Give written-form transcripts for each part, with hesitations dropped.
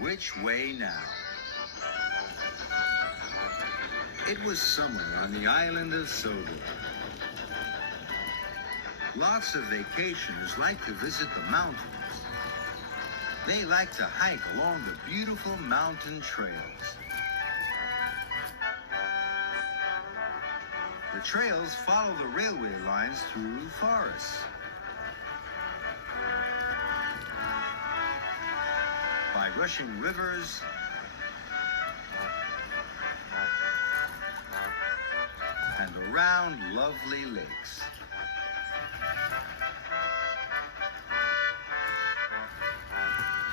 Which way now? It was summer on the island of Sodor. Lots of vacationers like to visit the mountains. They like to hike along the beautiful mountain trails. The trails follow the railway lines through forests. By rushing rivers and around lovely lakes.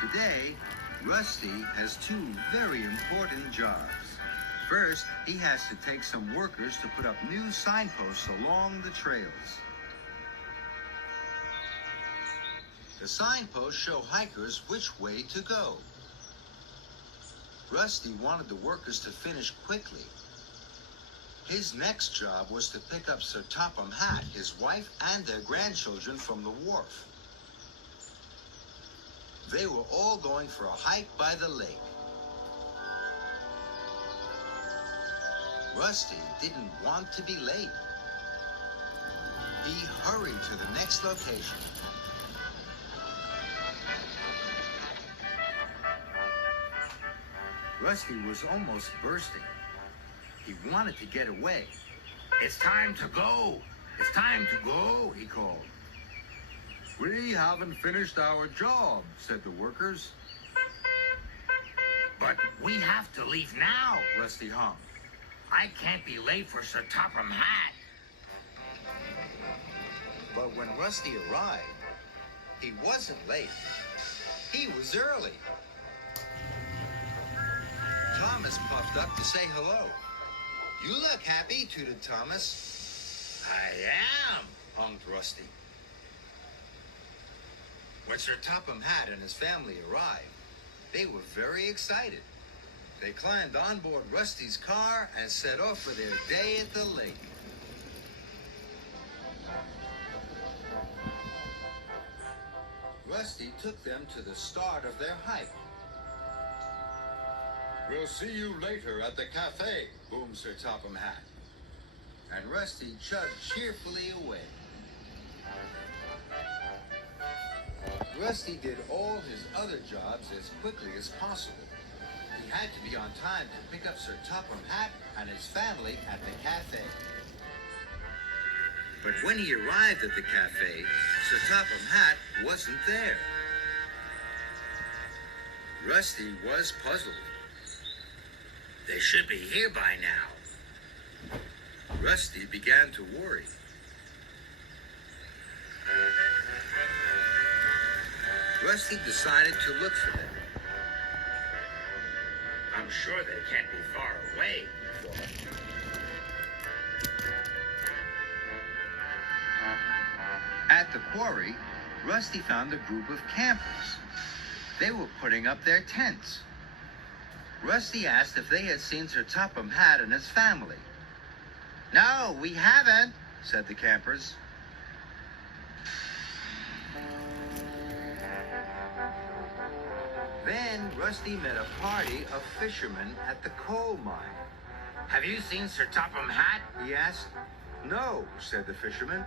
Today, Rusty has two very important jobs. First, he has to take some workers to put up new signposts along the trails. The signposts show hikers which way to go. Rusty wanted the workers to finish quickly. His next job was to pick up Sir Topham Hatt, his wife, and their grandchildren from the wharf. They were all going for a hike by the lake. Rusty didn't want to be late. He hurried to the next location. Rusty was almost bursting. He wanted to get away. It's time to go. It's time to go, he called. We haven't finished our job, said the workers. But we have to leave now, Rusty hummed. I can't be late for Sir Topham Hatt. But when Rusty arrived, he wasn't late. He was early. Thomas puffed up to say hello. You look happy, tooted Thomas. I am, hummed Rusty. When Sir Topham Hatt and his family arrived, they were very excited. They climbed on board Rusty's car and set off for their day at the lake. Rusty took them to the start of their hike. We'll see you later at the cafe, boomed Sir Topham Hatt. And Rusty chugged cheerfully away. Rusty did all his other jobs as quickly as possible. He had to be on time to pick up Sir Topham Hatt and his family at the cafe. But when he arrived at the cafe, Sir Topham Hatt wasn't there. Rusty was puzzled. They should be here by now. Rusty began to worry. Rusty decided to look for them. I'm sure they can't be far away, he thought. At the quarry, Rusty found a group of campers. They were putting up their tents. Rusty asked if they had seen Sir Topham Hatt and his family. No, we haven't, said the campers. Then Rusty met a party of fishermen at the coal mine. Have you seen Sir Topham Hatt? He asked. No, said the fisherman.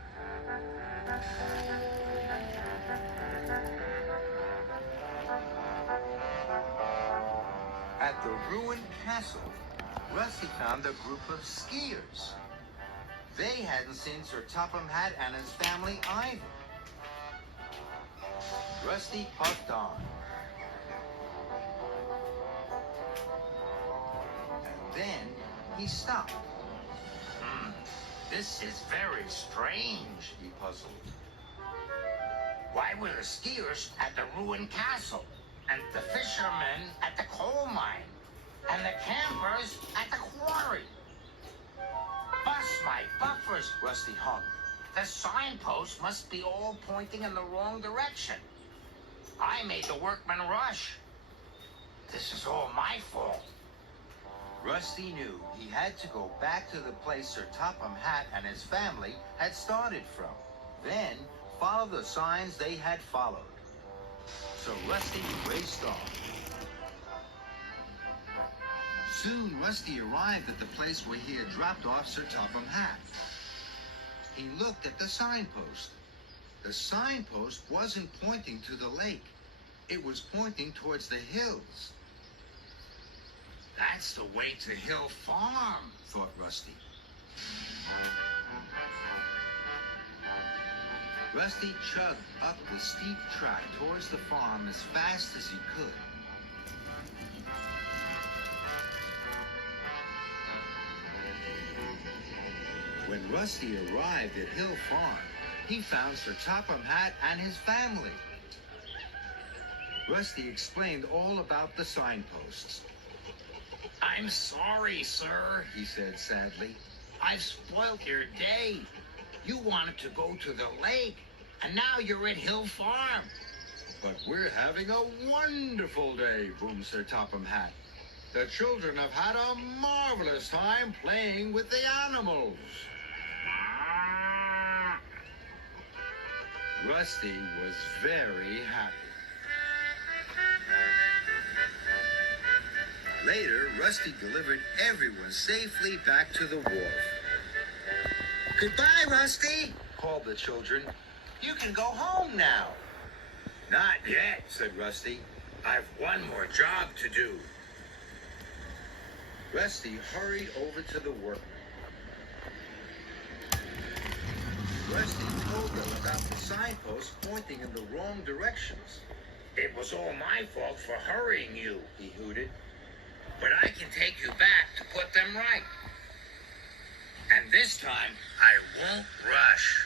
At the ruined castle, Rusty found a group of skiers. They hadn't seen Sir Topham Hatt and his family either. Rusty puffed on. And then he stopped. This is very strange, He puzzled. Why were the skiers at the ruined castle, and the fishermen at the coal mine, and the campers at the quarry? Bust my buffers, Rusty hummed. the signposts must be all pointing in the wrong direction. I made the workmen rush. This is all my fault. Rusty knew he had to go back to the place Sir Topham Hatt and his family had started from. Then follow the signs they had followed. So Rusty raced off. Soon, Rusty arrived at the place where he had dropped off Sir Topham Hatt. He looked at the signpost. The signpost wasn't pointing to the lake. It was pointing towards the hills. That's the way to Hill Farm, thought Rusty. Rusty chugged up the steep track towards the farm as fast as he could. When Rusty arrived at Hill Farm, he found Sir Topham Hatt and his family. Rusty explained all about the signposts. I'm sorry, sir, he said sadly. I've spoilt your day. You wanted to go to the lake, and now you're at Hill Farm. But we're having a wonderful day, boomed Sir Topham Hatt. The children have had a marvelous time playing with the animals. Rusty was very happy. Later, Rusty delivered everyone safely back to the wharf. "Goodbye, Rusty," called the children. "You can go home now." "Not yet," said Rusty. "I've one more job to do." Rusty hurried over to the workman. Rusty told them about the signposts pointing in the wrong directions. It was all my fault for hurrying you, He hooted. but I can take you back to put them right. And this time, I won't rush.